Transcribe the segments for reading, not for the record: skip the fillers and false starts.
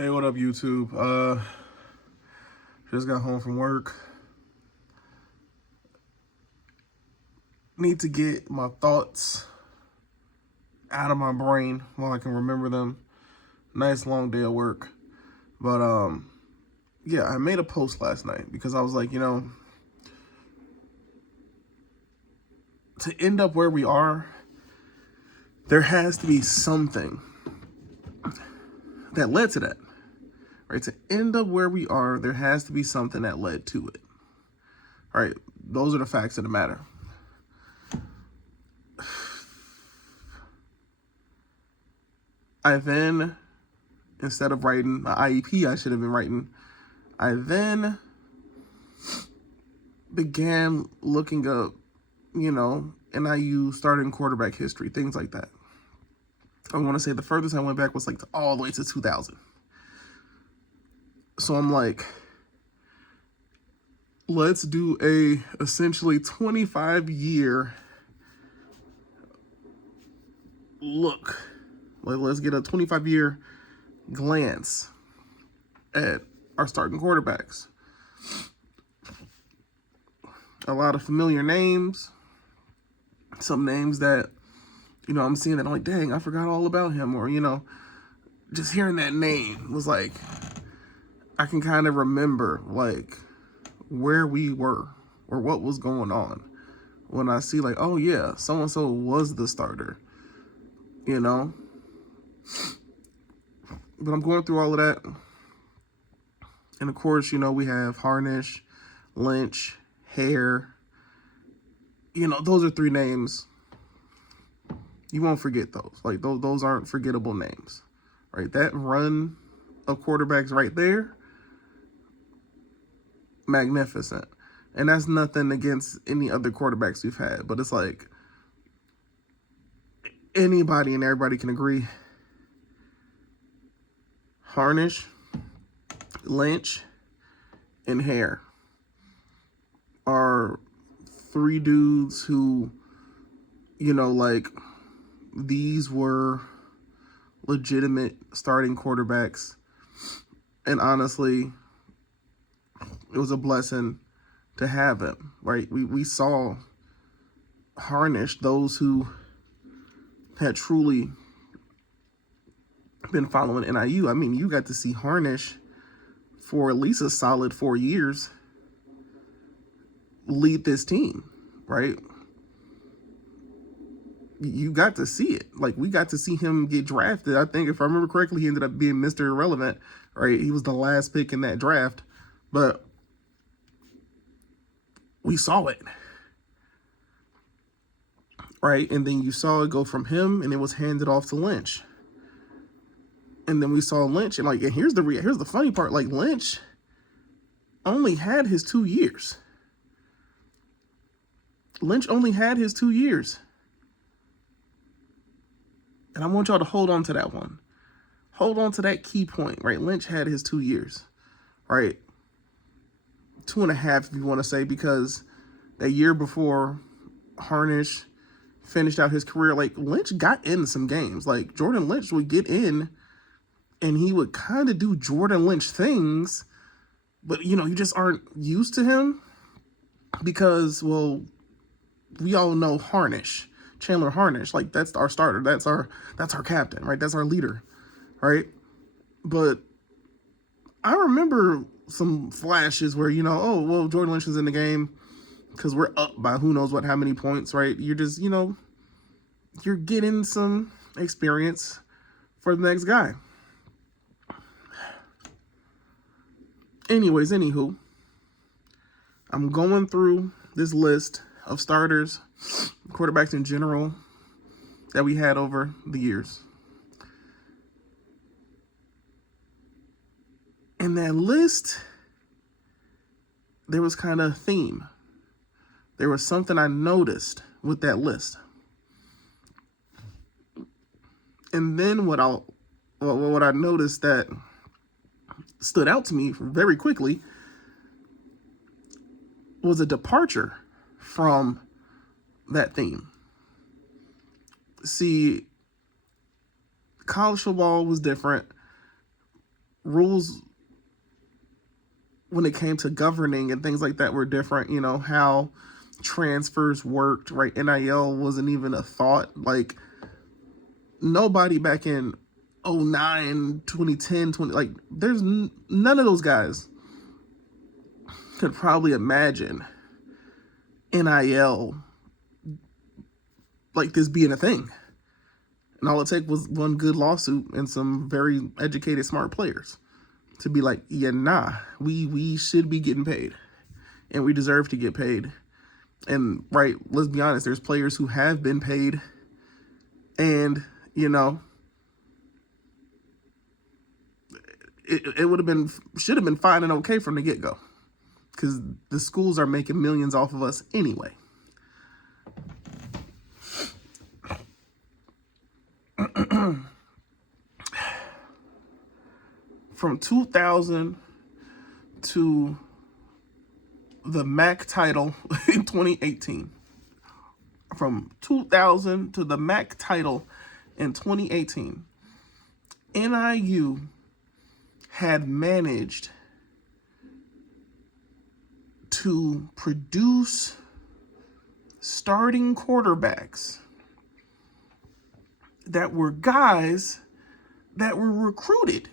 Hey, what up, YouTube? Just got home from work. Need to get my thoughts out of my brain while I can remember them. Nice long day of work. But yeah, I made a post last night because I was like, to end up where we are, there has to be something that led to that. Right? To end up where we are, there has to be something that led to it. All right? Those are the facts of the matter. I then, instead of writing an IEP I should have been writing, I then began looking up, NIU starting quarterback history, things like that. I want to say the furthest I went back was like all the way to 2000. So I'm like, let's do a essentially 25-year look. Let's get a 25-year glance at our starting quarterbacks. A lot of familiar names, some names that, I'm seeing that I'm like, dang, I forgot all about him. Or, just hearing that name was like, I can kind of remember like where we were or what was going on when I see like, oh yeah, so-and-so was the starter, But I'm going through all of that. And of course, we have Harnish, Lynch, Hare. Those are three names. You won't forget those. Like, those aren't forgettable names, right? That run of quarterbacks right there, magnificent. And that's nothing against any other quarterbacks we've had. But it's like, anybody and everybody can agree. Harnish, Lynch, and Hare are three dudes who, these were legitimate starting quarterbacks. And honestly, it was a blessing to have them, right? We saw Harnish, those who had truly been following NIU. I mean, you got to see Harnish for at least a solid 4 years lead this team, right? You got to see it. Like, we got to see him get drafted. I think, if I remember correctly, he ended up being Mr. Irrelevant, right? He was the last pick in that draft. But we saw it, right? And then you saw it go from him, and it was handed off to Lynch. And then we saw Lynch, and and here's the funny part. Like, Lynch only had his 2 years. Lynch only had his 2 years. And I want y'all to hold on to that one. Hold on to that key point, right? Lynch had his 2 years, right? 2.5, if you want to say, because that year before Harnish finished out his career, like, Lynch got in some games. Like, Jordan Lynch would get in, and he would kind of do Jordan Lynch things, but, you just aren't used to him because, well, we all know Harnish, Chandler Harnish. Like, that's our starter. That's our captain, right? That's our leader, right? But I remember some flashes where, oh, well, Jordan Lynch is in the game because we're up by who knows what, how many points, right? You're just, you're getting some experience for the next guy. Anyways, anywho, I'm going through this list of starters, quarterbacks in general, that we had over the years. In that list, there was kind of a theme. There was something I noticed with that list. And then what I noticed that stood out to me very quickly was a departure from that theme. See, college football was different. rules when it came to governing and things like that were different. You know, how transfers worked, right? NIL wasn't even a thought. Like, nobody back in 09, 2010, 20, like, there's none of those guys could probably imagine NIL like this being a thing. And all it took was one good lawsuit and some very educated, smart players to be like, yeah, nah, we should be getting paid and we deserve to get paid. And right, let's be honest, there's players who have been paid and, you know, it would have been, should have been fine and okay from the get-go, because the schools are making millions off of us anyway. From 2000 to the MAC title in 2018. From 2000 to the MAC title in 2018, NIU had managed to produce starting quarterbacks that were guys that were recruited.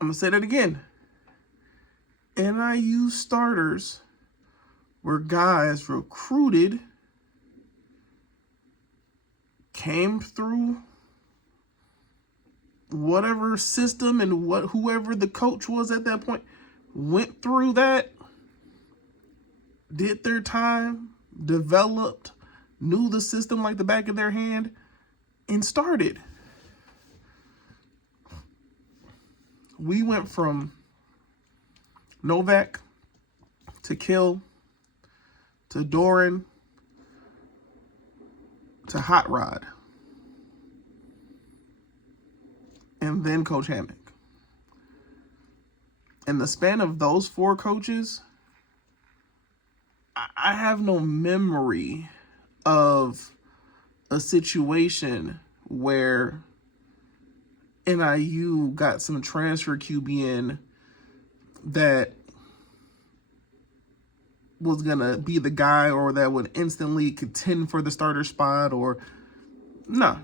I'm going to say that again. NIU starters were guys recruited, came through whatever system and whoever the coach was at that point, went through that, did their time, developed, knew the system like the back of their hand, and started. We went from Novak to Kill to Doran to Hot Rod, and then Coach Hammock. In the span of those four coaches, I have no memory of a situation where NIU got some transfer QB in that was going to be the guy or that would instantly contend for the starter spot, or no.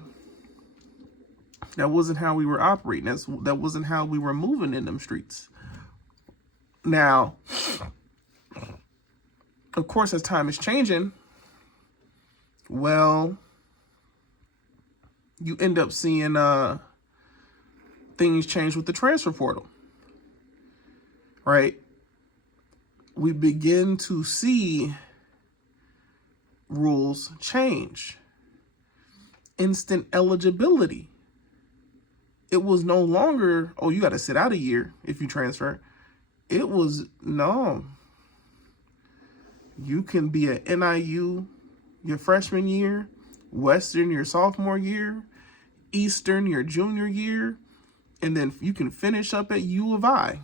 That wasn't how we were operating. That wasn't how we were moving in them streets. Now, of course, as time is changing, well, you end up seeing things change with the transfer portal, right? We begin to see rules change. Instant eligibility. It was no longer, oh, you got to sit out a year if you transfer. It was, no. You can be at NIU your freshman year, Western your sophomore year, Eastern your junior year, and then you can finish up at U of I.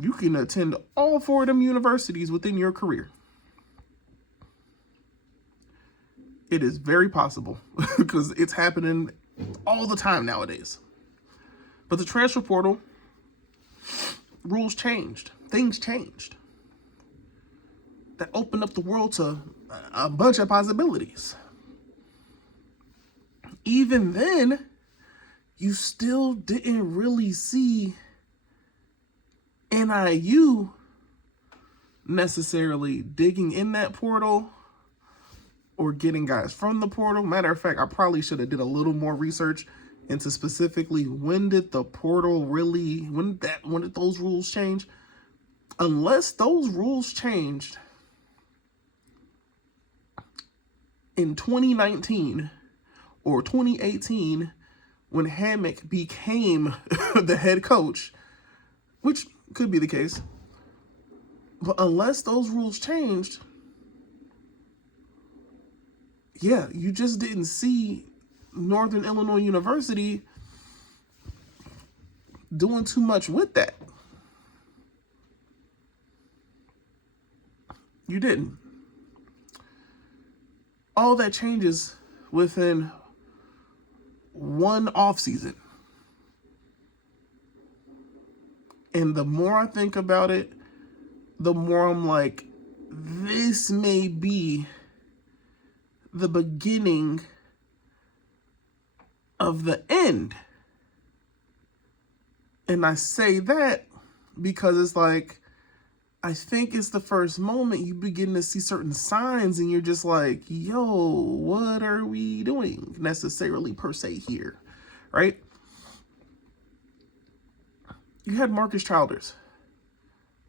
You can attend all four of them universities within your career. It is very possible because it's happening all the time nowadays. But the transfer portal, rules changed. Things changed. That opened up the world to a bunch of possibilities. Even then, you still didn't really see NIU necessarily digging in that portal or getting guys from the portal. Matter of fact, I probably should have did a little more research into specifically when did the portal really, when did those rules change? Unless those rules changed in 2019 or 2018 when Hammock became the head coach, which could be the case. But unless those rules changed, yeah, you just didn't see Northern Illinois University doing too much with that. You didn't. All that changes within one off season. And the more I think about it, the more I'm like, this may be the beginning of the end. And I say that because it's like, I think it's the first moment you begin to see certain signs and you're just like, yo, what are we doing necessarily per se here, right? You had Marcus Childers.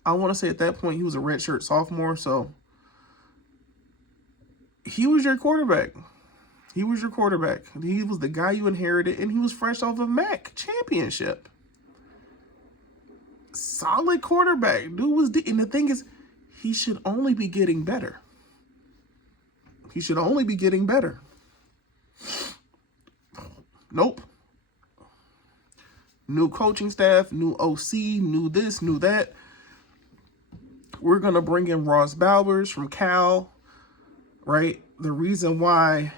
I want to say at that point he was a redshirt sophomore, so he was your quarterback. He was your quarterback. He was the guy you inherited, and he was fresh off of MAC championship. Solid quarterback. Dude was, and the thing is, he should only be getting better. He should only be getting better. Nope. New coaching staff, new OC, new this, new that. We're going to bring in Ross Bowers from Cal, right? The reason why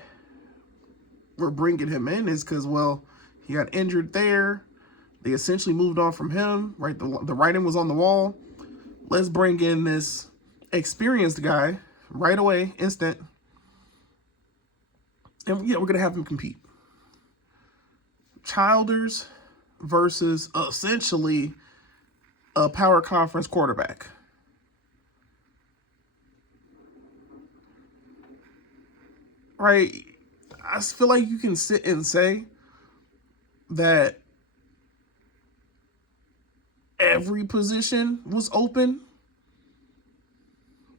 we're bringing him in is because, well, he got injured there. They essentially moved on from him, right? The writing was on the wall. Let's bring in this experienced guy right away, instant. And yeah, we're going to have him compete. Childers versus essentially a power conference quarterback. Right? I feel like you can sit and say that every position was open.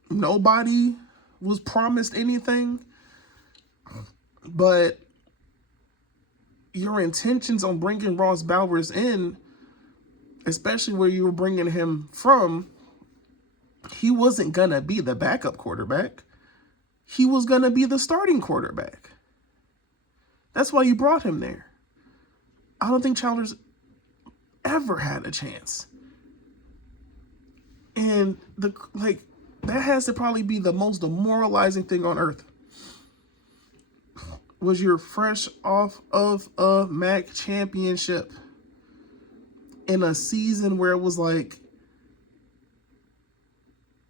Nobody was promised anything. But your intentions on bringing Ross Bowers in, especially where you were bringing him from, he wasn't going to be the backup quarterback. He was going to be the starting quarterback. That's why you brought him there. I don't think Childers ever had a chance. And that has to probably be the most demoralizing thing on earth. Was you're fresh off of a MAC championship in a season where it was like,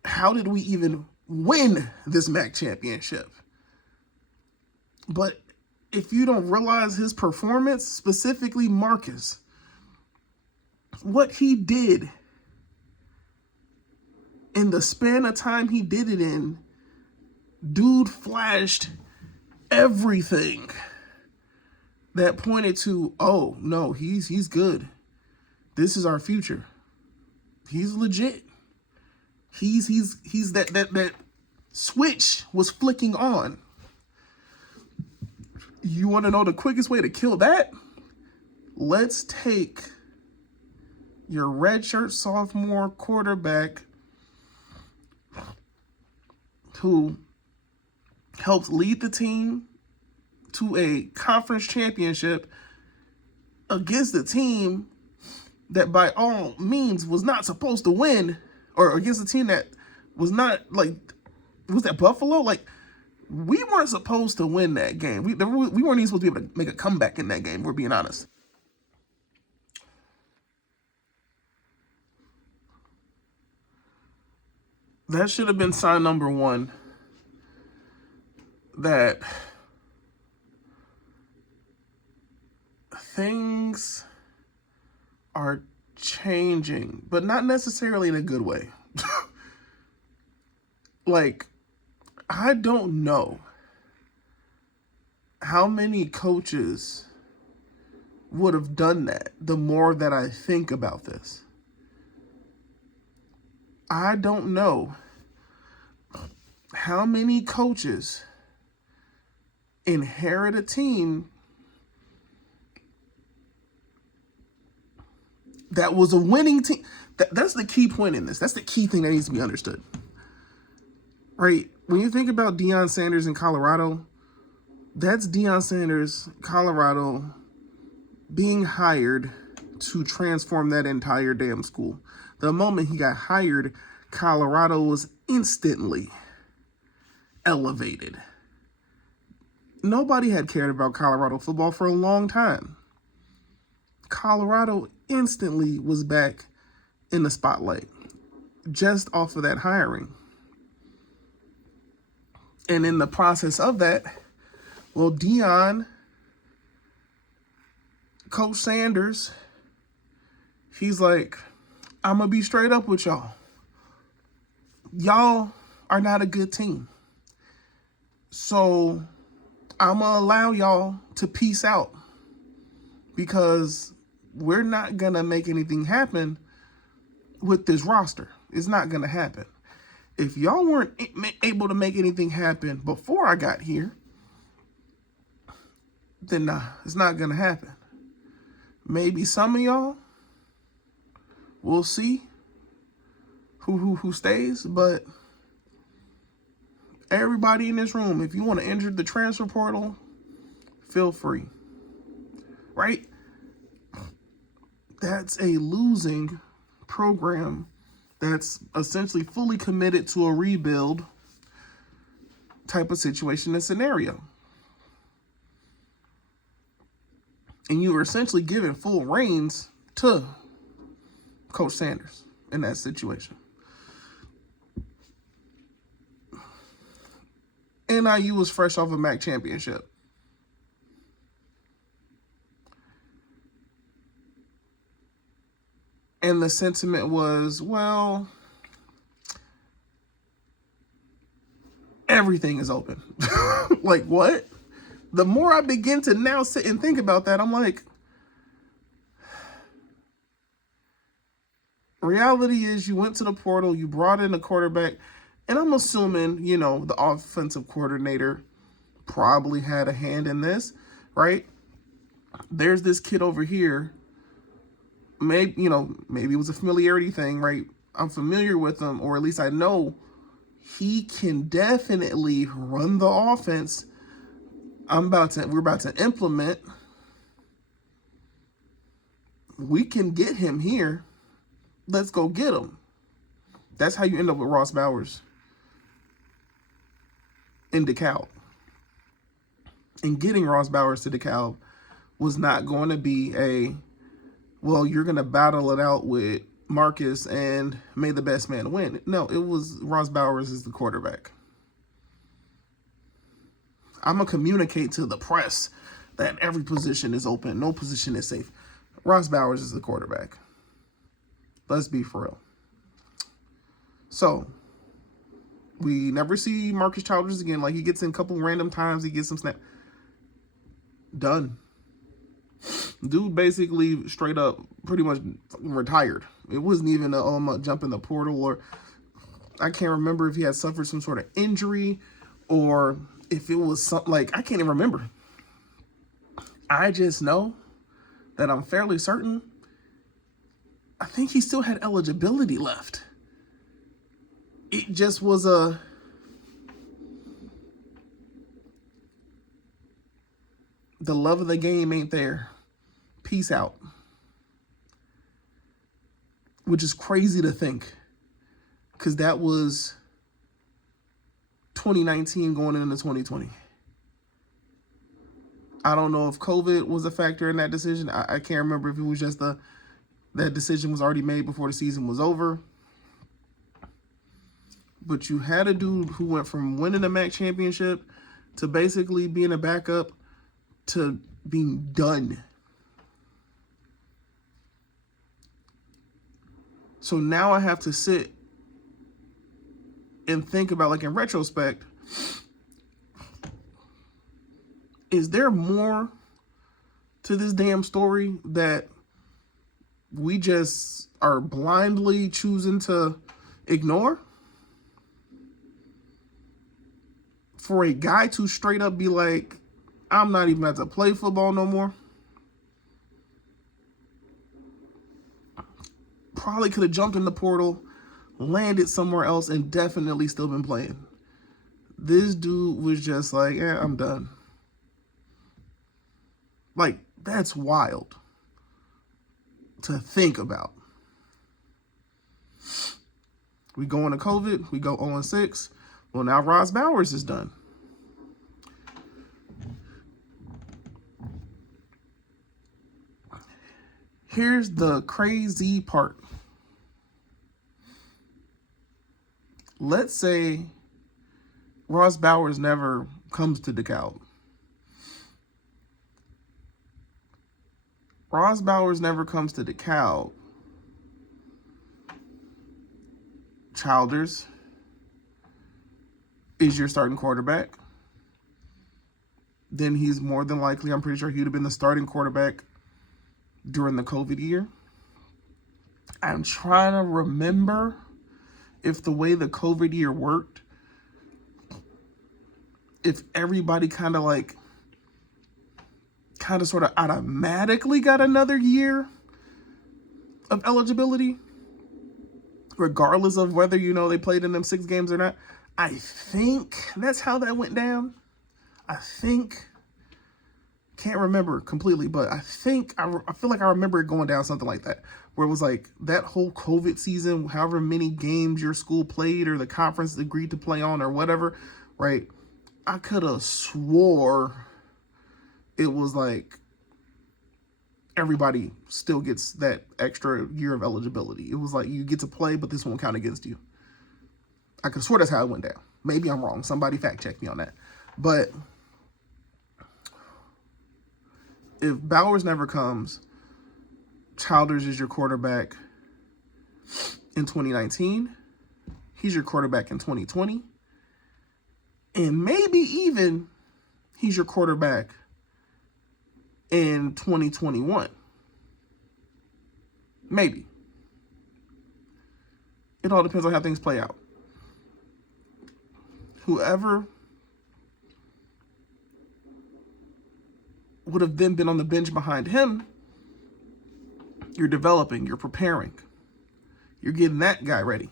how did we even win this MAC championship? But if you don't realize his performance, specifically Marcus, what he did in the span of time he did it in, dude flashed everything that pointed to, oh no, he's good. This is our future. He's legit. He's that switch was flicking on. You want to know the quickest way to kill that? Let's take your redshirt sophomore quarterback who helped lead the team to a conference championship against a team that by all means was not supposed to win, or against a team that was not, like, was that Buffalo? Like, we weren't supposed to win that game. We weren't even supposed to be able to make a comeback in that game, we're being honest. That should have been sign number one that things are changing, but not necessarily in a good way. Like, I don't know how many coaches would have done that the more that I think about this. I don't know how many coaches inherit a team that was a winning team. That's the key point in this. That's the key thing that needs to be understood. Right? When you think about Deion Sanders in Colorado, that's Deion Sanders, Colorado, being hired to transform that entire damn school. The moment he got hired, Colorado was instantly elevated. Nobody had cared about Colorado football for a long time. Colorado instantly was back in the spotlight just off of that hiring. And in the process of that, well, Coach Sanders, he's like, I'm going to be straight up with y'all. Y'all are not a good team. So I'm going to allow y'all to peace out because we're not going to make anything happen with this roster. It's not going to happen. If y'all weren't able to make anything happen before I got here, then nah, it's not going to happen. Maybe some of y'all, we'll see who stays, but everybody in this room, if you want to enter the transfer portal, feel free, right? That's a losing program that's essentially fully committed to a rebuild type of situation and scenario. And you were essentially giving full reins to Coach Sanders in that situation. NIU was fresh off a MAC championship. And the sentiment was, well, everything is open. Like, what? The more I begin to now sit and think about that, I'm like, reality is you went to the portal, you brought in a quarterback, and I'm assuming, the offensive coordinator probably had a hand in this, right? There's this kid over here. Maybe it was a familiarity thing, right? I'm familiar with him, or at least I know he can definitely run the offense we're about to implement. We can get him here. Let's go get him. That's how you end up with Ross Bowers in DeKalb. And getting Ross Bowers to DeKalb was not going to be you're going to battle it out with Marcus and may the best man win. No, it was Ross Bowers is the quarterback. I'm going to communicate to the press that every position is open. No position is safe. Ross Bowers is the quarterback. Let's be for real. So, we never see Marcus Childers again. Like, he gets in a couple random times. He gets some snap. Done. Dude basically straight up pretty much retired. It wasn't even a jump in the portal, or I can't remember if he had suffered some sort of injury or if it was something like, I can't even remember. I just know that I'm fairly certain I think he still had eligibility left. It just was the love of the game ain't there. Peace out. Which is crazy to think, because that was 2019 going into 2020. I don't know if COVID was a factor in that decision. I can't remember if it was just that decision was already made before the season was over. But you had a dude who went from winning a MAC championship to basically being a backup to being done. So now I have to sit and think about, like, in retrospect, is there more to this damn story that we just are blindly choosing to ignore? For a guy to straight up be like, I'm not even about to play football no more. Probably could have jumped in the portal, landed somewhere else, and definitely still been playing. This dude was just like, I'm done. Like, that's wild to think about. We go into COVID, we go 0-6. Well, now Ross Bowers is done. Here's the crazy part. Let's say Ross Bowers never comes to DeKalb. Ross Bowers never comes to DeKalb. Childers is your starting quarterback. Then he's more than likely, I'm pretty sure he would have been the starting quarterback during the COVID year. I'm trying to remember if the way the COVID year worked, if everybody kind of sort of automatically got another year of eligibility, regardless of whether, they played in them 6 games or not. I think that's how that went down. Can't remember completely, but I feel like I remember it going down something like that, where it was like that whole COVID season, however many games your school played or the conference agreed to play on or whatever, right? I could have swore it was like everybody still gets that extra year of eligibility. It was like you get to play, but this won't count against you. I could swear that's how it went down. Maybe I'm wrong. Somebody fact check me on that. But if Bowers never comes, Childers is your quarterback in 2019. He's your quarterback in 2020. And maybe even he's your quarterback in 2021. Maybe. It all depends on how things play out. Whoever would have then been on the bench behind him, you're developing, you're preparing. You're getting that guy ready.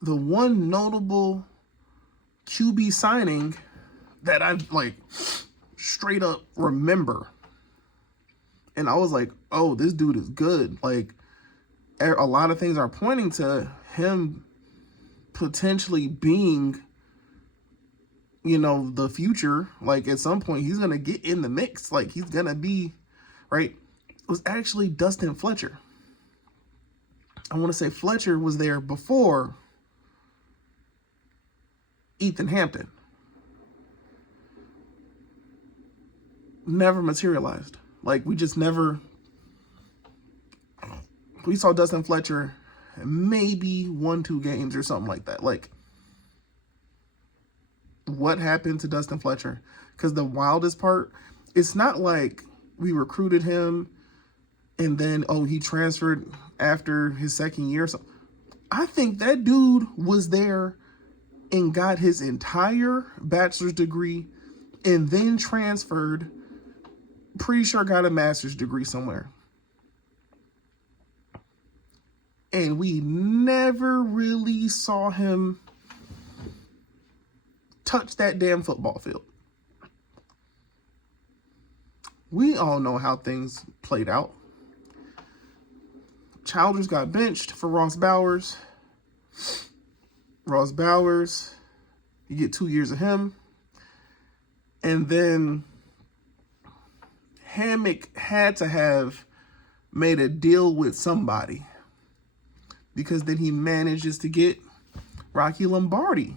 The one notable QB signing that I straight up remember, and I was like, oh, this dude is good. Like, a lot of things are pointing to him potentially being, the future. Like, at some point, he's going to get in the mix. Like, he's going to be, right? It was actually Dustin Fletcher. I want to say Fletcher was there before Ethan Hampton. Never materialized. Like, we saw Dustin Fletcher maybe 1-2 games or something like that. Like, what happened to Dustin Fletcher? Because the wildest part, it's not like we recruited him and then, he transferred after his second year or something. I think that dude was there and got his entire bachelor's degree and then transferred. Pretty sure got a master's degree somewhere. And we never really saw him touch that damn football field. We all know how things played out. Childers got benched for Ross Bowers. Ross Bowers, you get 2 years of him. And then Hammock had to have made a deal with somebody, because then he manages to get Rocky Lombardi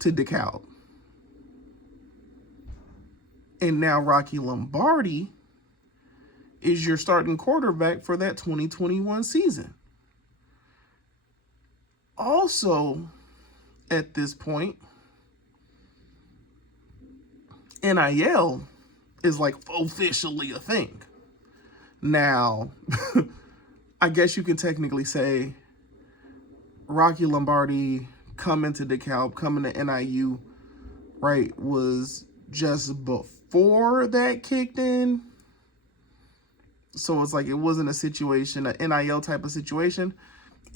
to DeKalb. And now Rocky Lombardi is your starting quarterback for that 2021 season. Also, at this point, NIL is officially a thing. Now, I guess you can technically say Rocky Lombardi coming to DeKalb, coming to NIU, right, was just before that kicked in. So it's like it wasn't a situation, an NIL type of situation.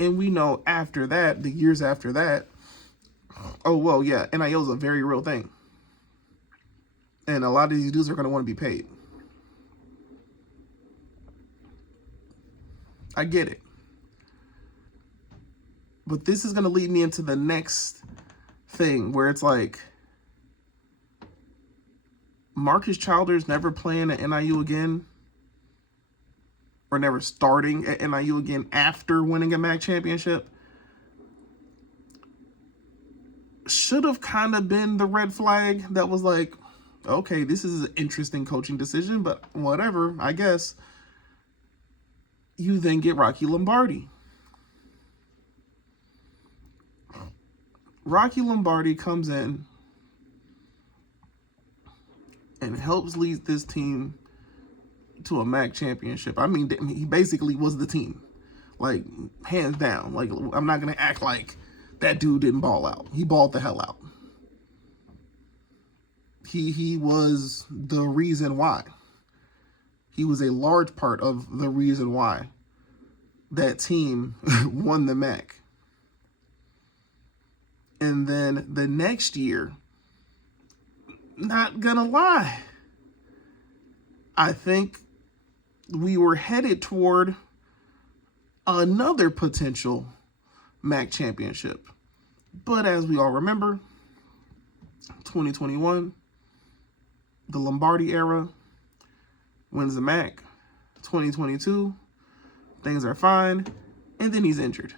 And we know after that, the years after that, NIL is a very real thing. And a lot of these dudes are going to want to be paid. I get it. But this is going to lead me into the next thing where it's like, Marcus Childers never playing at NIU again. or never starting at NIU again after winning a MAC championship should have kind of been the red flag that was like, okay, this is an interesting coaching decision, but whatever, I guess. You then get Rocky Lombardi. Rocky Lombardi comes in and helps lead this team to a MAC championship. I mean, he basically was the team, like, hands down. Like, I'm not going to act like that dude didn't ball out. He balled the hell out. He was the reason why. He was a large part of the reason why that team won the MAC. And then the next year, not gonna lie, I think we were headed toward another potential MAC championship. But as we all remember, 2021, the Lombardi era, wins the MAC. 2022, things are fine, and then he's injured.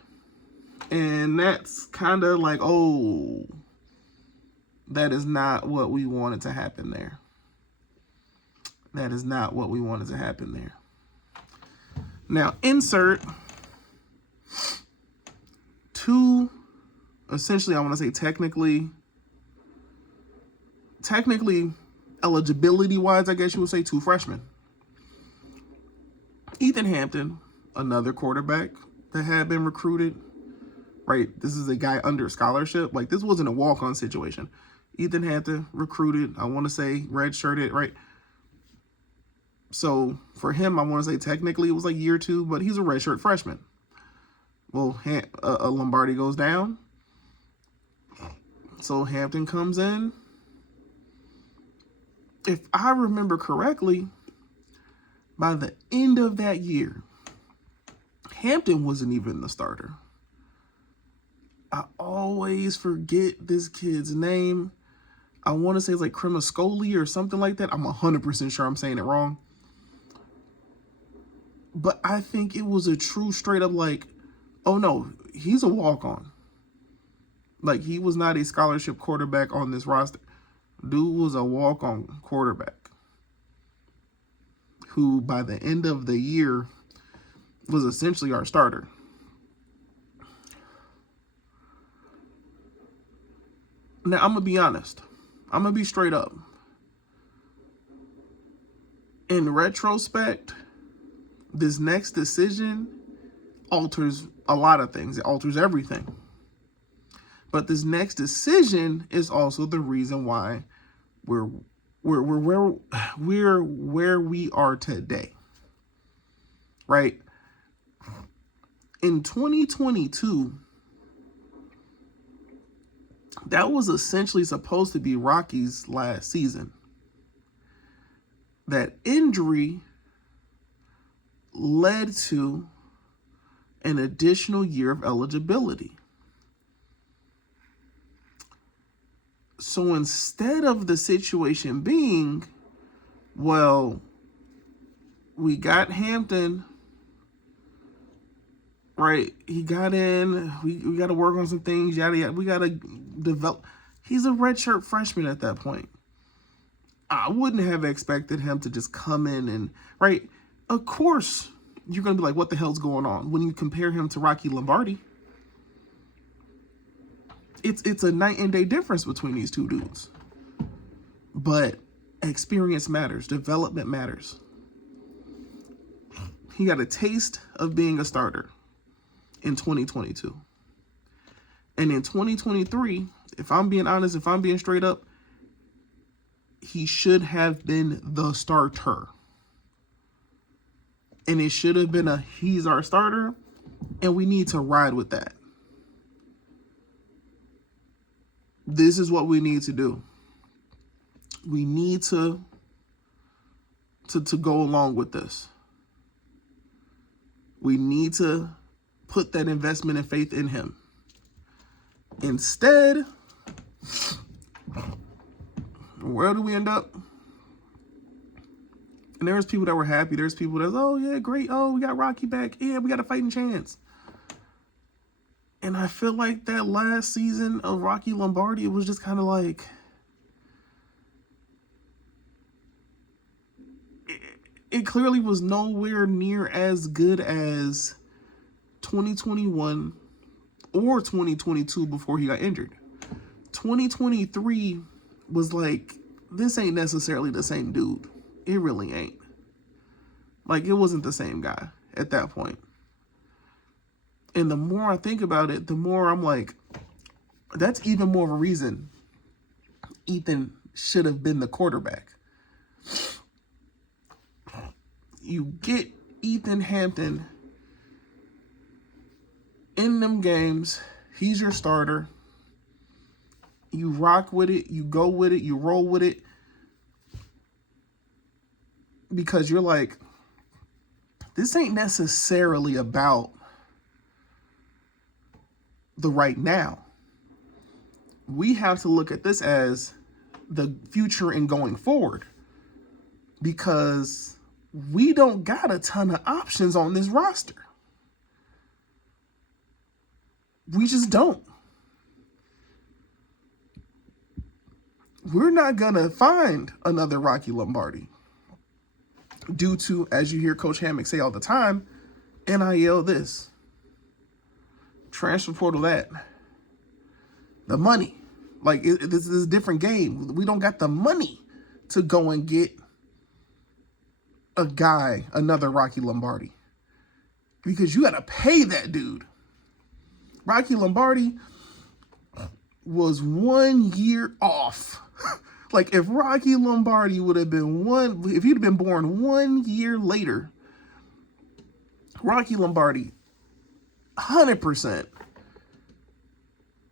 And that's kind of like, oh, that is not what we wanted to happen there. That is not what we wanted to happen there. Now, insert two, essentially, I want to say technically eligibility-wise, I guess you would say, two freshmen. Ethan Hampton, another quarterback that had been recruited, right? This is a guy under scholarship. Like, this wasn't a walk-on situation. Ethan Hampton recruited, I want to say redshirted, right? So for him, I want to say technically it was like year two, but he's a redshirt freshman. Well, Lombardi goes down. So Hampton comes in. If I remember correctly, by the end of that year, Hampton wasn't even the starter. I always forget this kid's name. I want to say it's like Cremascoli or something like that. I'm 100% sure I'm saying it wrong. But I think it was a true straight up like, oh no, he's a walk-on. Like, he was not a scholarship quarterback on this roster. Dude was a walk-on quarterback who, by the end of the year, was essentially our starter. Now, I'm going to be honest. I'm going to be straight up. In retrospect, this next decision alters a lot of things. It alters everything. But this next decision is also the reason why we're where we are today. Right? In 2022, that was essentially supposed to be Rocky's last season. That injury led to an additional year of eligibility. So instead of the situation being, well, we got Hampton, right? He got in, we got to work on some things, yada, yada. We got to develop. He's a redshirt freshman at that point. I wouldn't have expected him to just come in and, right? Of course, you're going to be like, what the hell's going on? When you compare him to Rocky Lombardi, it's a night and day difference between these two dudes. But experience matters. Development matters. He got a taste of being a starter in 2022. And in 2023, if I'm being honest, if I'm being straight up, he should have been the starter. And it should have been he's our starter, and we need to ride with that. This is what we need to do. We need to go along with this. We need to put that investment and faith in him. Instead, where do we end up? And there was people that were happy. There's people that was, oh, yeah, great. Oh, we got Rocky back. Yeah, we got a fighting chance. And I feel like that last season of Rocky Lombardi, it was just kind of like, it clearly was nowhere near as good as 2021 or 2022 before he got injured. 2023 was like, this ain't necessarily the same dude. It really ain't. Like, it wasn't the same guy at that point. And the more I think about it, the more I'm like, that's even more of a reason Ethan should have been the quarterback. You get Ethan Hampton in them games. He's your starter. You rock with it. You go with it. You roll with it. Because you're like, this ain't necessarily about the right now. We have to look at this as the future and going forward, because we don't got a ton of options on this roster. We just don't. We're not going to find another Rocky Lombardi due to, as you hear Coach Hammock say all the time, NIL this, transfer portal that, the money. Like, this is a different game. We don't got the money to go and get a guy, another Rocky Lombardi, because you got to pay that dude. Rocky Lombardi was 1 year off. Like, if Rocky Lombardi would have been if he'd have been born 1 year later, Rocky Lombardi, 100%,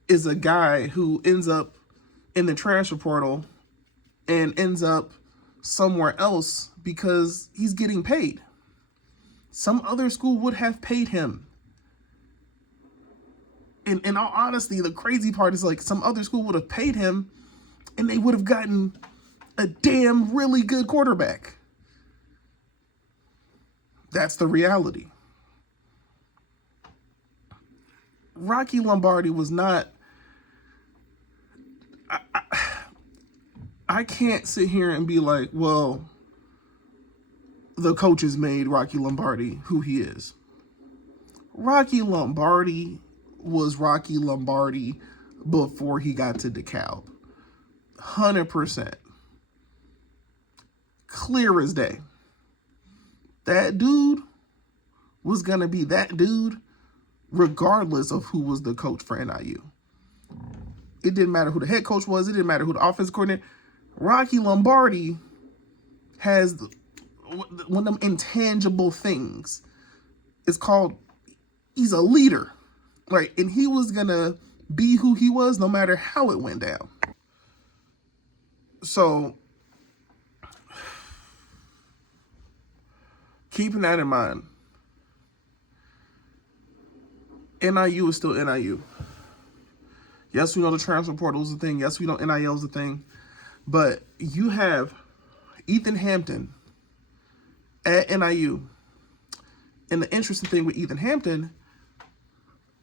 is a guy who ends up in the transfer portal and ends up somewhere else because he's getting paid. Some other school would have paid him. In all honesty, the crazy part is, like, some other school would have paid him and they would have gotten a damn really good quarterback. That's the reality. Rocky Lombardi was not... I can't sit here and be like, well, the coaches made Rocky Lombardi who he is. Rocky Lombardi was Rocky Lombardi before he got to DeKalb. 100%. Clear as day. That dude was going to be that dude regardless of who was the coach for NIU. It didn't matter who the head coach was. It didn't matter who the offensive coordinator. Rocky Lombardi has one of them intangible things. It's called, he's a leader. Right? And he was going to be who he was no matter how it went down. So, keeping that in mind, NIU is still NIU. Yes, we know the transfer portal is a thing. Yes, we know NIL is a thing. But you have Ethan Hampton at NIU. And the interesting thing with Ethan Hampton,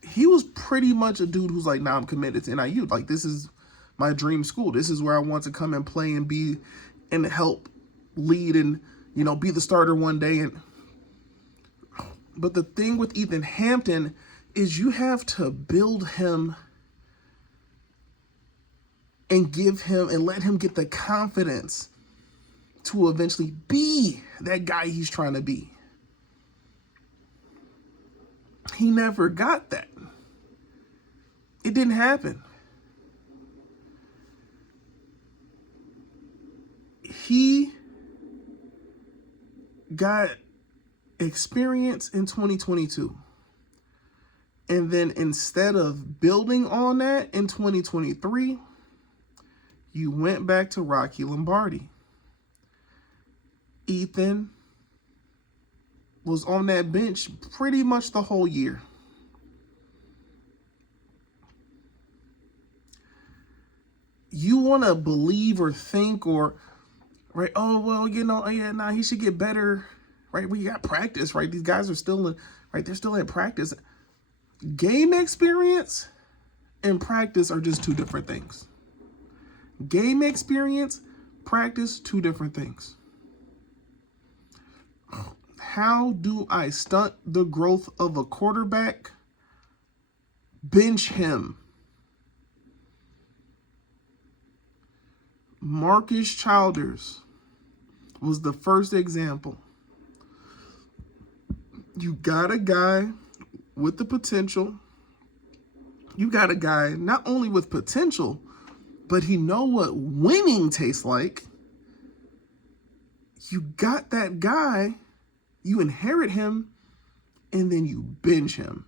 he was pretty much a dude who's like, nah, I'm committed to NIU. Like, this is my dream school. This is where I want to come and play and be and help lead and, you know, be the starter one day. But the thing with Ethan Hampton is you have to build him and give him and let him get the confidence to eventually be that guy he's trying to be. He never got that. It didn't happen. He got experience in 2022. And then instead of building on that in 2023, you went back to Rocky Lombardi. Ethan was on that bench pretty much the whole year. You want to believe or think or right? Oh, well, yeah, nah, he should get better, right? We got practice, right? These guys are still in, right? They're still at practice. Game experience and practice are just two different things. Game experience, practice, two different things. How do I stunt the growth of a quarterback? Bench him. Marcus Childers was the first example. You got a guy with the potential. You got a guy not only with potential, but he know what winning tastes like. You got that guy, you inherit him, and then you bench him.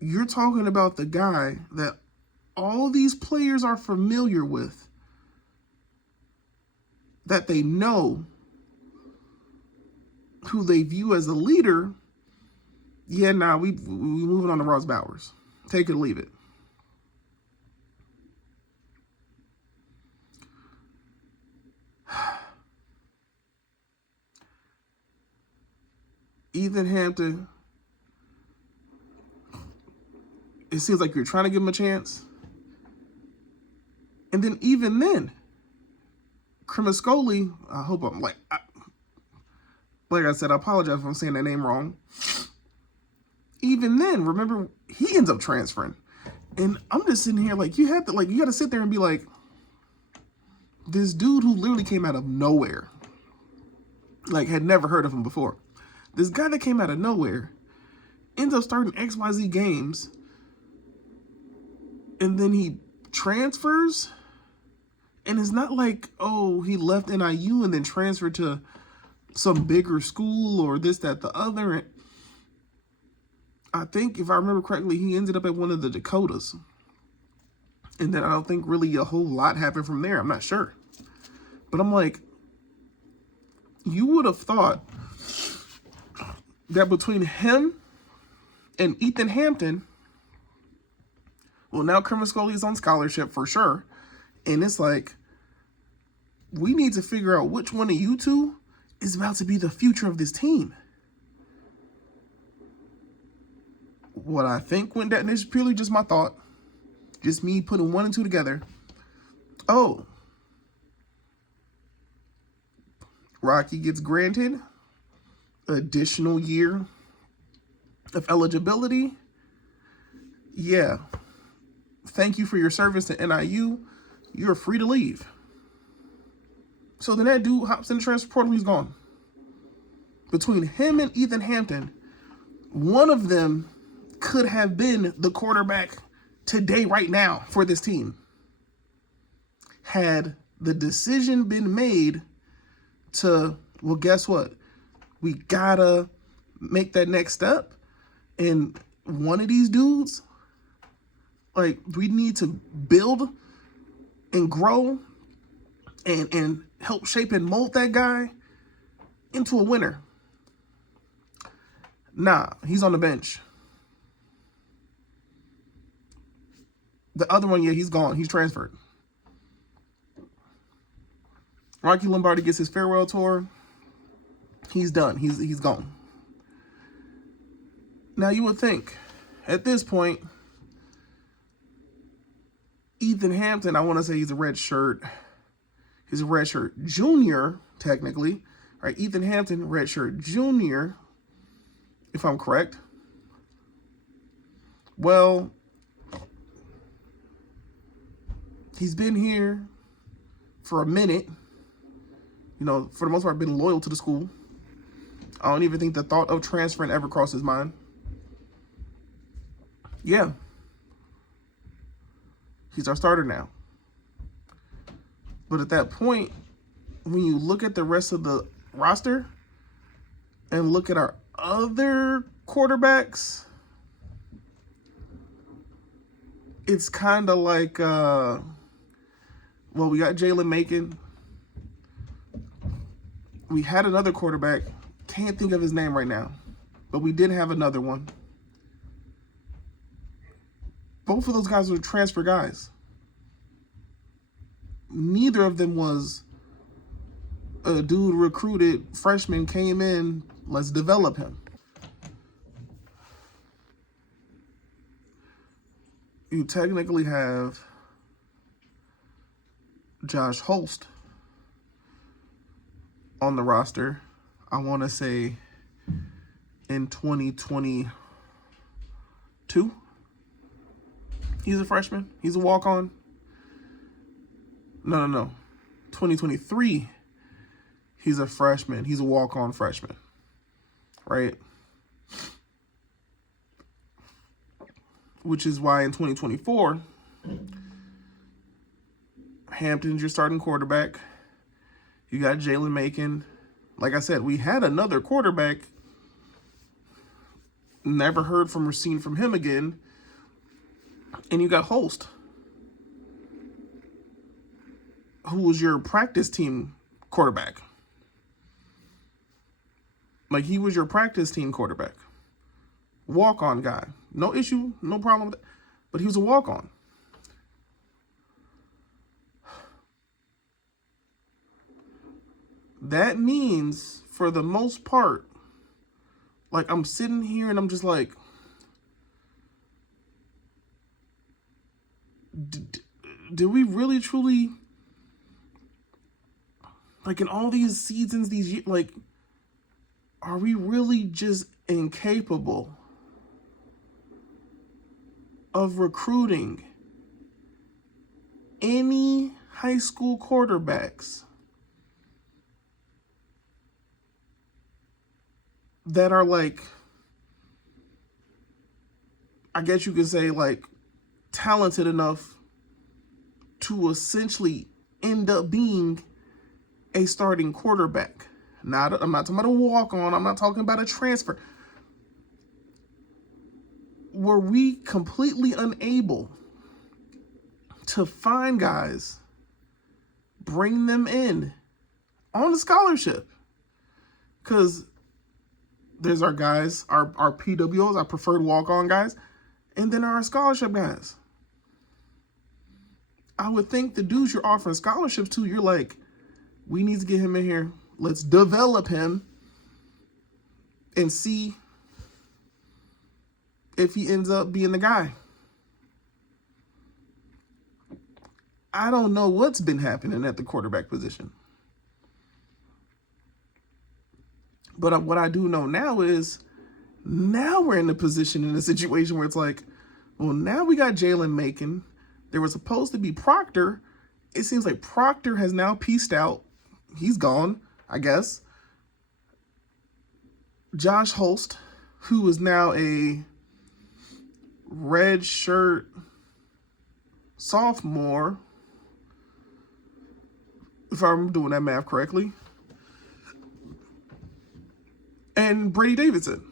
You're talking about the guy that all these players are familiar with, that they know, who they view as a leader. Yeah, nah, we moving on to Ross Bowers. Take it or leave it. Ethan Hampton, it seems like you're trying to give him a chance. And then even then, Cremascoli, I hope I'm like I said, I apologize if I'm saying that name wrong. Even then, remember, he ends up transferring. And I'm just sitting here like, you got to sit there and be like, this dude who literally came out of nowhere, like had never heard of him before. This guy that came out of nowhere ends up starting XYZ games, and then he transfers, and it's not like, oh, he left NIU and then transferred to some bigger school or this, that, the other. And I think, if I remember correctly, he ended up at one of the Dakotas. And then I don't think really a whole lot happened from there. I'm not sure. But I'm like, you would have thought that between him and Ethan Hampton, well, now Cremascoli is on scholarship for sure. And it's like, we need to figure out which one of you two is about to be the future of this team. What I think went down, this is purely just my thought, just me putting one and two together. Oh, Rocky gets granted additional year of eligibility. Yeah. Thank you for your service to NIU. You're free to leave. So then that dude hops in the transfer portal. He's gone. Between him and Ethan Hampton, one of them could have been the quarterback today, right now, for this team. Had the decision been made to, well, guess what? We gotta make that next step. And one of these dudes, like, we need to build and grow and help shape and mold that guy into a winner. Nah, he's on the bench. The other one, yeah, he's gone. He's transferred. Rocky Lombardi gets his farewell tour. He's done. He's gone. Now, you would think, at this point, Ethan Hampton, I want to say he's a red shirt. He's a red shirt junior, technically. Right, Ethan Hampton, red shirt junior, if I'm correct. Well, he's been here for a minute. You know, for the most part, been loyal to the school. I don't even think the thought of transferring ever crossed his mind. Yeah. He's our starter now. But at that point, when you look at the rest of the roster and look at our other quarterbacks, it's kind of like, well, we got Jalen Macon. We had another quarterback. Can't think of his name right now. But we did have another one. Both of those guys were transfer guys. neither of them was a dude recruited freshman came in, let's develop him. You technically have Josh Holst on the roster. I want to say in 2022. He's a freshman. He's a walk-on. No. 2023. He's a freshman. He's a walk-on freshman. Right? Which is why in 2024, Hampton's your starting quarterback. You got Jalen Macon. Like I said, we had another quarterback. Never heard from or seen from him again. And you got Holst, who was your practice team quarterback. Like, he was your practice team quarterback. Walk-on guy. No issue, no problem with that. But he was a walk-on. That means, for the most part, like, I'm sitting here and I'm just like, did we really, truly, like, in all these seasons, these years, like, are we really just incapable of recruiting any high school quarterbacks that are, like, I guess you could say, like, talented enough to essentially end up being a starting quarterback? I'm not talking about a walk-on. I'm not talking about a transfer. Were we completely unable to find guys, bring them in on a scholarship? Because there's our guys, our PWOs, our preferred walk-on guys, and then our scholarship guys. I would think the dudes you're offering scholarships to, you're like, we need to get him in here. Let's develop him and see if he ends up being the guy. I don't know what's been happening at the quarterback position. But what I do know now is, now we're in a situation where it's like, well, now we got Jalen Macon. There was supposed to be Proctor. It seems like Proctor has now pieced out. He's gone, I guess. Josh Holst, who is now a red shirt sophomore, if I'm doing that math correctly. And Brady Davidson,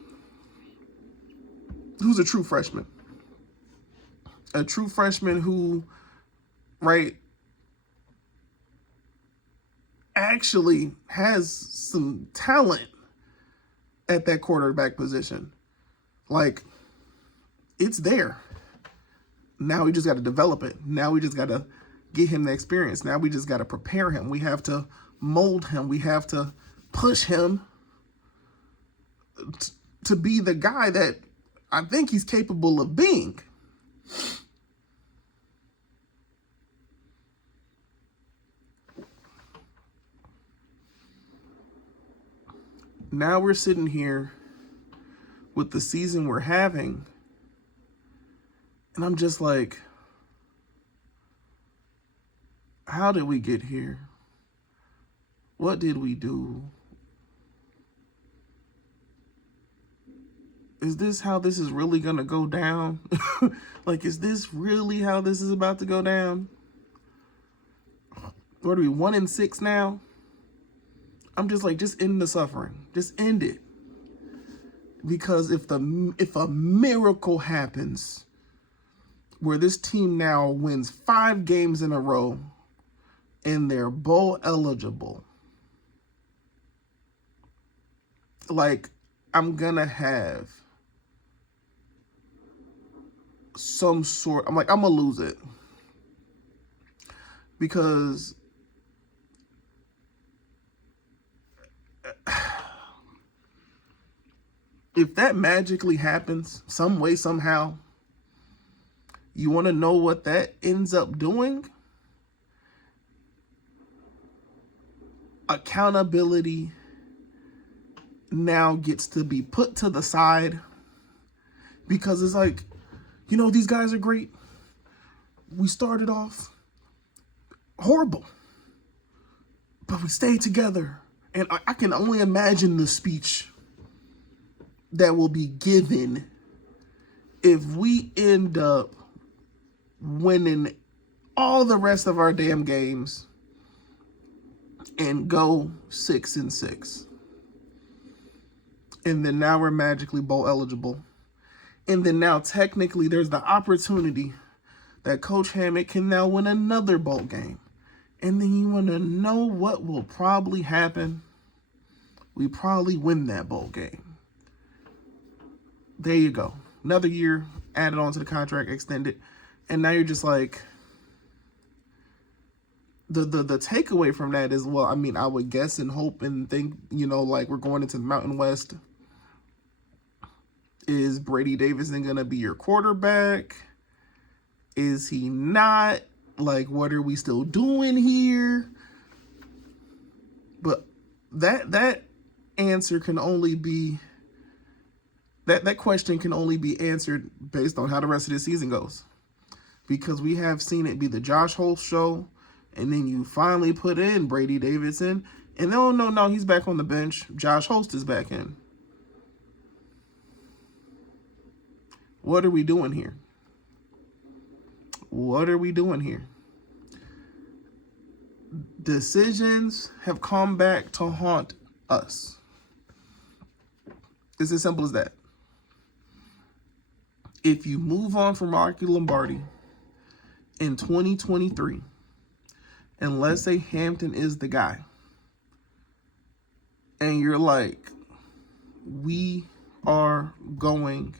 who's a true freshman. A true freshman who, right, actually has some talent at that quarterback position. Like, it's there. Now we just got to develop it. Now we just got to get him the experience. Now we just got to prepare him. We have to mold him. We have to push him to be the guy that I think he's capable of being. Now we're sitting here with the season we're having, and I'm just like, how did we get here? What did we do? Is this how this is really going to go down? Like, is this really how this is about to go down? What are we, 1-6 now? I'm just like, just end the suffering. Just end it. Because if a miracle happens where this team now wins 5 games in a row and they're bowl eligible, like, I'm gonna have some sort, I'm gonna lose it. because if that magically happens some way, somehow, you want to know what that ends up doing? Accountability now gets to be put to the side because it's like, these guys are great. We started off horrible, but we stayed together. And I can only imagine the speech that will be given if we end up winning all the rest of our damn games and go 6-6. And then now we're magically bowl eligible. And then now technically there's the opportunity that Coach Hammett can now win another bowl game. And then you want to know what will probably happen? We probably win that bowl game. There you go. Another year added on to the contract, extended. And now you're just like, the takeaway from that is, well, I mean, I would guess and hope and think, like we're going into the Mountain West. Is Brady Davidson going to be your quarterback? Is he not? Like, what are we still doing here? But that answer can only be, that question can only be answered based on how the rest of the season goes. Because we have seen it be the Josh Holtz show, and then you finally put in Brady Davidson, and no, he's back on the bench. Josh Holtz is back in. What are we doing here? What are we doing here? Decisions have come back to haunt us. It's as simple as that. If you move on from Rocky Lombardi in 2023, and let's say Hampton is the guy, and you're like, we are going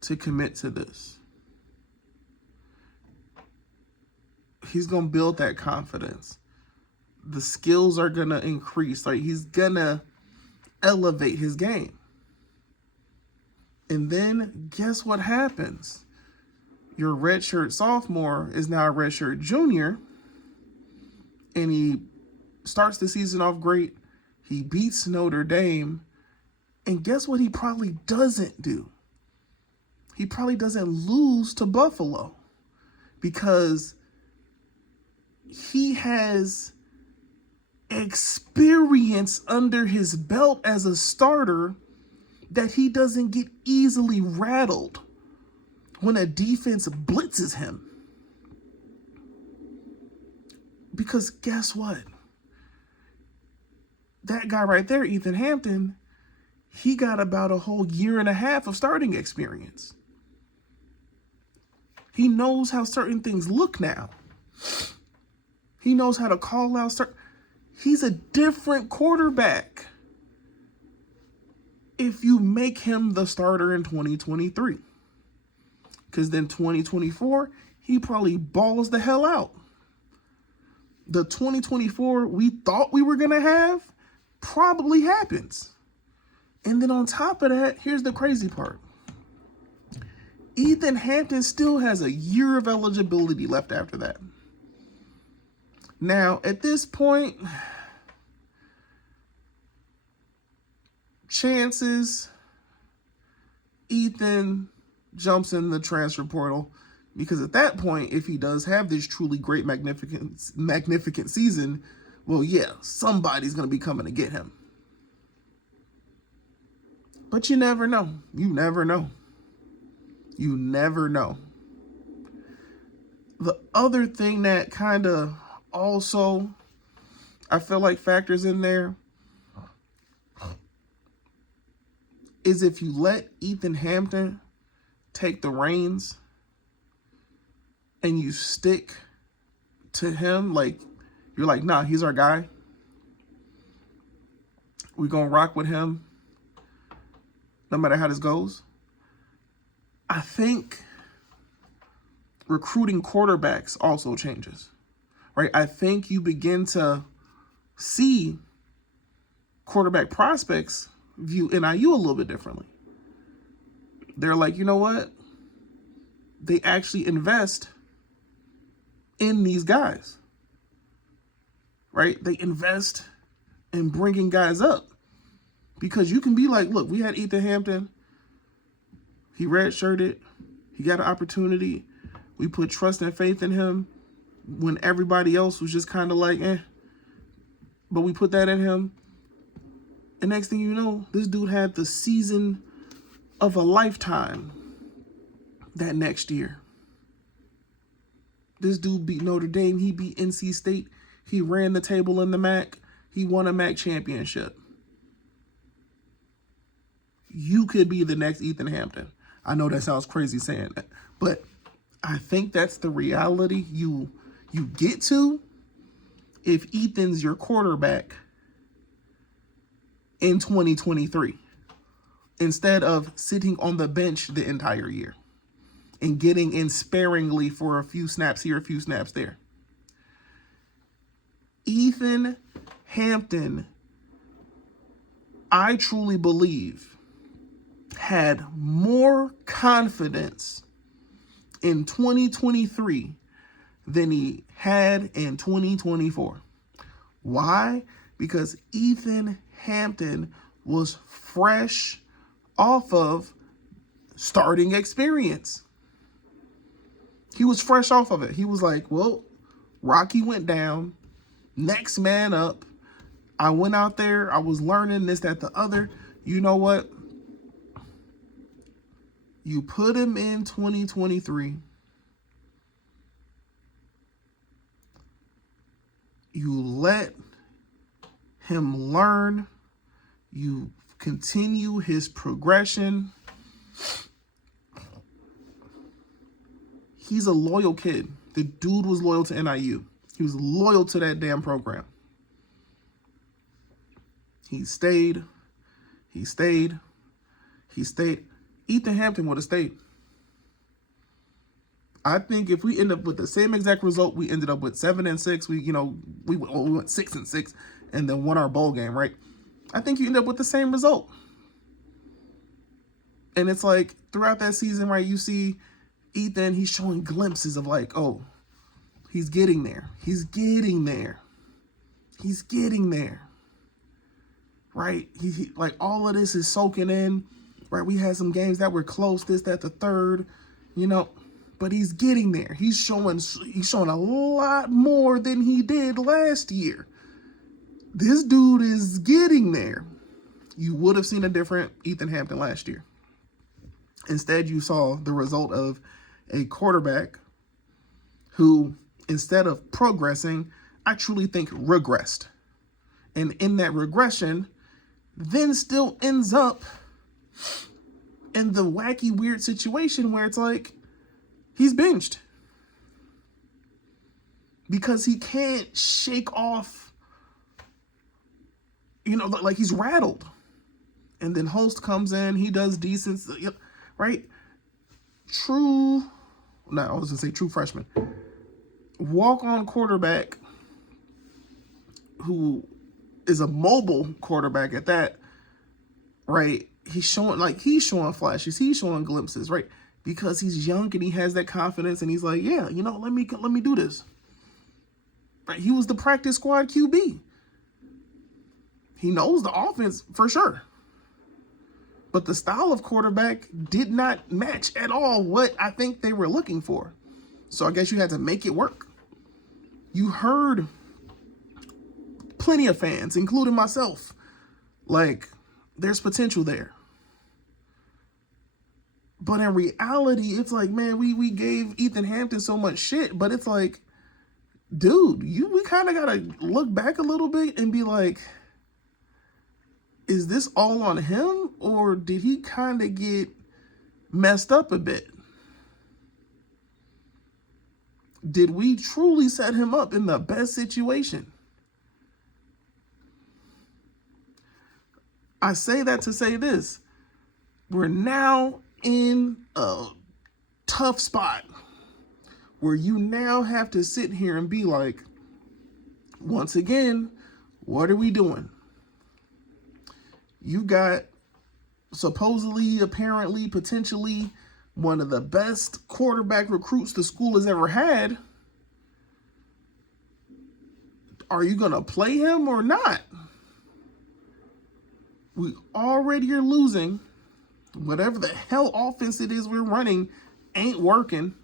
to commit to this, he's going to build that confidence. The skills are going to increase. Like, he's going to elevate his game. And then guess what happens? Your redshirt sophomore is now a redshirt junior, and he starts the season off great. He beats Notre Dame, and guess what he probably doesn't do? He probably doesn't lose to Buffalo because he has experience under his belt as a starter that he doesn't get easily rattled when a defense blitzes him. Because guess what? That guy right there, Ethan Hampton, he got about a whole year and a half of starting experience. He knows how certain things look now. He knows how to call out. He's a different quarterback if you make him the starter in 2023. Because then 2024, he probably balls the hell out. The 2024 we thought we were going to have probably happens. And then on top of that, here's the crazy part. Ethan Hampton still has a year of eligibility left after that. Now, at this point, chances Ethan jumps in the transfer portal, because at that point, if he does have this truly great, magnificent season, well, yeah, somebody's going to be coming to get him. But you never know. You never know. You never know. The other thing that kind of also, I feel like factors in there is if you let Ethan Hampton take the reins and you stick to him, like, you're like, nah, he's our guy. We're going to rock with him no matter how this goes. I think recruiting quarterbacks also changes, right? I think you begin to see quarterback prospects view NIU a little bit differently. They're like, you know what? They actually invest in these guys, right? They invest in bringing guys up, because you can be like, look, we had Ethan Hampton. He redshirted. He got an opportunity. We put trust and faith in him when everybody else was just kind of like, eh. But we put that in him. And next thing you know, this dude had the season of a lifetime that next year. This dude beat Notre Dame. He beat NC State. He ran the table in the MAC. He won a MAC championship. You could be the next Ethan Hampton. I know that sounds crazy saying that, but I think that's the reality you get to if Ethan's your quarterback in 2023, instead of sitting on the bench the entire year and getting in sparingly for a few snaps here, a few snaps there. Ethan Hampton, I truly believe, had more confidence in 2023 than he had in 2024. Why? Because Ethan Hampton was fresh off of starting experience. He was fresh off of it. He was like, well, Rocky went down, next man up. I went out there, I was learning this, that, the other. You know what? You put him in 2023. You let him learn. You continue his progression. He's a loyal kid. The dude was loyal to NIU. He was loyal to that damn program. He stayed. He stayed. He stayed. Ethan Hampton would have stayed. I think if we end up with the same exact result we ended up with, 7-6, we went 6-6 and then won our bowl game, right? I think you end up with the same result. And it's like throughout that season, right, you see Ethan, he's showing glimpses of like, oh, he's getting there. He's getting there. He's getting there. Right? He like all of this is soaking in. Right? We had some games that were close, this, that, the third, but he's getting there. He's showing a lot more than he did last year. This dude is getting there. You would have seen a different Ethan Hampton last year. Instead, you saw the result of a quarterback who, instead of progressing, I truly think regressed. And in that regression, then still ends up in the wacky, weird situation where it's like he's benched because he can't shake off, like he's rattled. And then Host comes in, he does decent, right? True freshman. Walk-on quarterback who is a mobile quarterback at that, right? He's showing flashes, he's showing glimpses, right? Because he's young and he has that confidence and he's like, yeah, let me do this. Right? He was the practice squad QB. He knows the offense for sure. But the style of quarterback did not match at all what I think they were looking for. So I guess you had to make it work. You heard plenty of fans, including myself, like, there's potential there. But in reality, it's like, man, we gave Ethan Hampton so much shit, but it's like, dude, we kind of got to look back a little bit and be like, is this all on him, or did he kind of get messed up a bit? Did we truly set him up in the best situation? I say that to say this. We're now in a tough spot where you now have to sit here and be like, Once again, what are we doing? You got supposedly, apparently, potentially one of the best quarterback recruits the school has ever had. Are you going to play him or not? We already are losing. Whatever the hell offense it is we're running ain't working.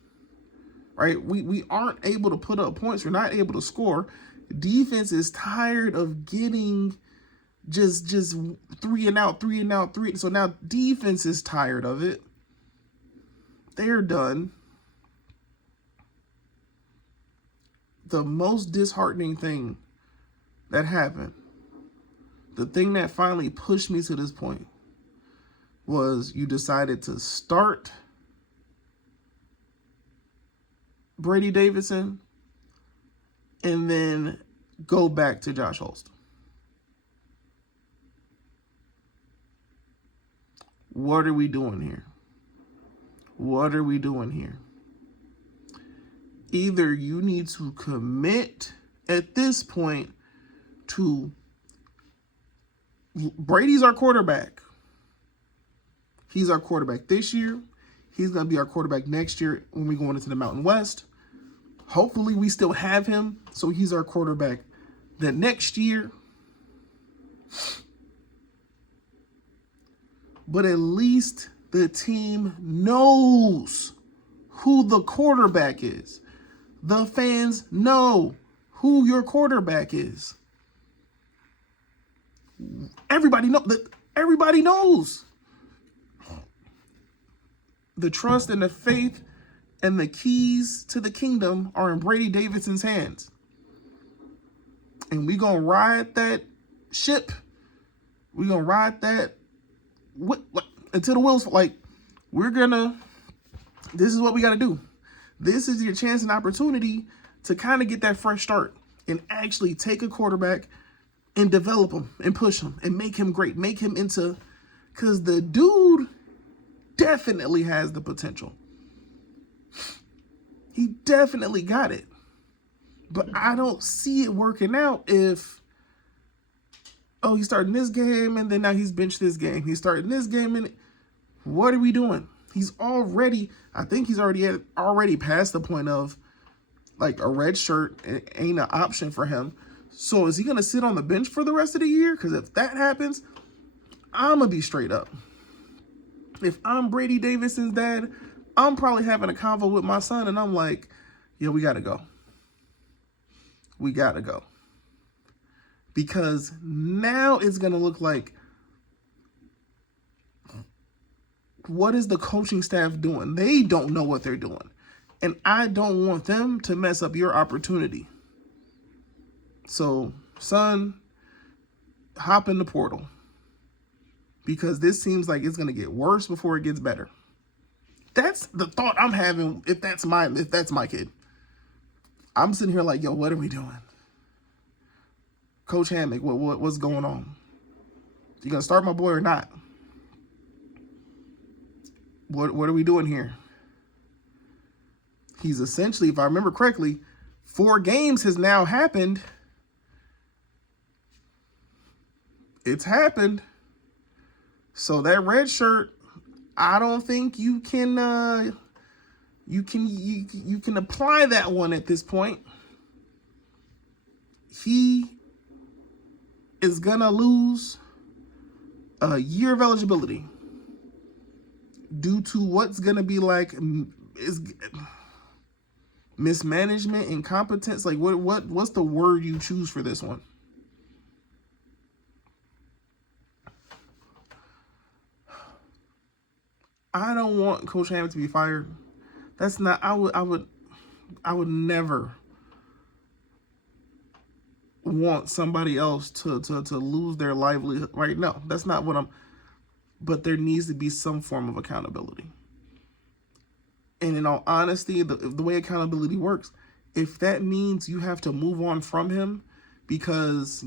Right? We aren't able to put up points. We're not able to score. Defense is tired of getting just 3 and out. So now defense is tired of it. They're done. The most disheartening thing that happened, the thing that finally pushed me to this point, was you decided to start Brady Davidson and then go back to Josh Holst. What are we doing here? What are we doing here? Either you need to commit at this point to Brady's our quarterback. He's our quarterback this year. He's going to be our quarterback next year when we go into the Mountain West. Hopefully we still have him, so he's our quarterback the next year. But at least the team knows who the quarterback is. The fans know who your quarterback is. Everybody knows. The trust and the faith and the keys to the kingdom are in Brady Davidson's hands. And we're going to ride that ship. We're going to ride that until the wheels, this is what we got to do. This is your chance and opportunity to kind of get that fresh start and actually take a quarterback and develop him and push him and make him great. Make him into, because the dude definitely has the potential. He definitely got it. But I don't see it working out if, he's starting this game and then now he's benched this game. He's starting this game and what are we doing? I think he's already past the point of like a red shirt ain't an option for him. So is he going to sit on the bench for the rest of the year? Because if that happens, I'm going to be straight up. If I'm Brady Davidson's dad, I'm probably having a convo with my son and I'm like, yeah, we got to go. We got to go. Because now it's going to look like, what is the coaching staff doing? They don't know what they're doing. And I don't want them to mess up your opportunity. So, son, hop in the portal. Because this seems like it's going to get worse before it gets better. That's the thought I'm having if that's my kid. I'm sitting here like, yo, what are we doing? Coach Hammock, what's going on? You going to start my boy or not? What are we doing here? He's essentially, if I remember correctly, 4 games has now happened. It's happened. So that red shirt, I don't think you can apply that one at this point. He is gonna lose a year of eligibility due to what's gonna be like is mismanagement, incompetence. Like what's the word you choose for this one? I don't want Coach Hammond to be fired. That's not. I would never want somebody else to lose their livelihood. Right? No, that's not what I'm. But there needs to be some form of accountability. And in all honesty, the way accountability works, if that means you have to move on from him because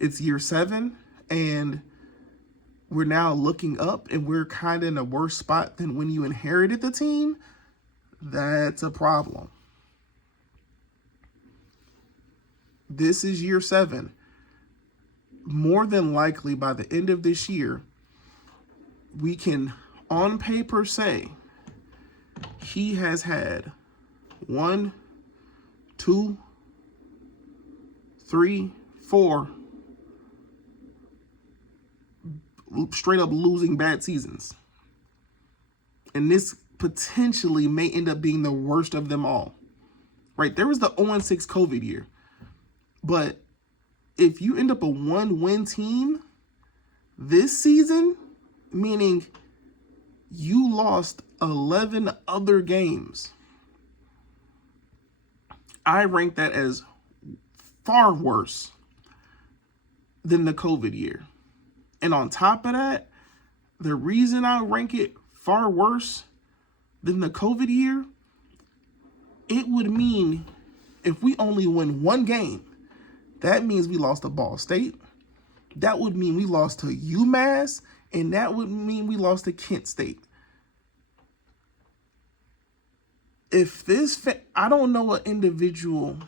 it's year 7 and we're now looking up and we're kind of in a worse spot than when you inherited the team, that's a problem. This is year 7. More than likely, by the end of this year, we can, on paper, say he has had 1, 2, 3, 4 straight up losing bad seasons. And this potentially may end up being the worst of them all. Right? There was the 0-6 COVID year. But if you end up a 1-win team this season, meaning you lost 11 other games, I rank that as far worse than the COVID year. And on top of that, the reason I rank it far worse than the COVID year, it would mean if we only win 1 game, that means we lost to Ball State. That would mean we lost to UMass, and that would mean we lost to Kent State. If this, I don't know an individual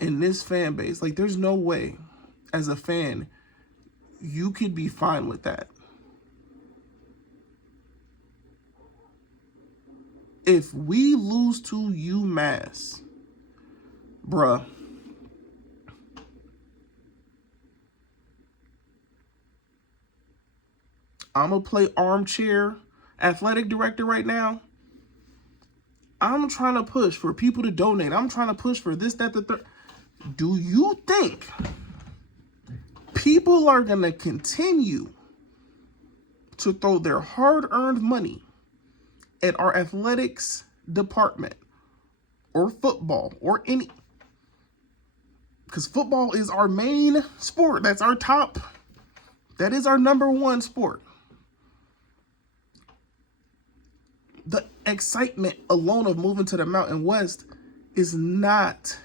in this fan base, like there's no way as a fan you could be fine with that. If we lose to UMass, bruh, I'm going to play armchair athletic director right now. I'm trying to push for people to donate. I'm trying to push for this, that, the third. Do you think people are going to continue to throw their hard-earned money at our athletics department or football or any? Because football is our main sport. That's our top. That is our number 1 sport. The excitement alone of moving to the Mountain West is not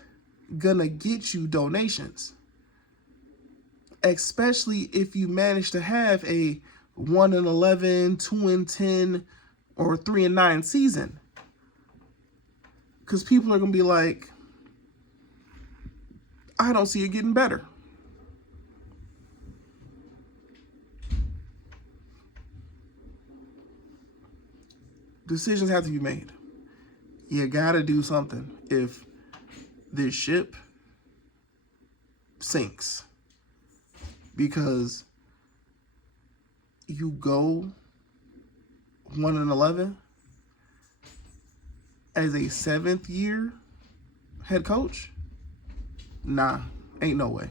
gonna get you donations. Especially if you manage to have a 1-11, 2-10, or 3-9 season. Because people are gonna be like, I don't see it getting better. Decisions have to be made. You gotta do something if this ship sinks. Because you go 1-11 as a 7th year head coach? Nah, ain't no way.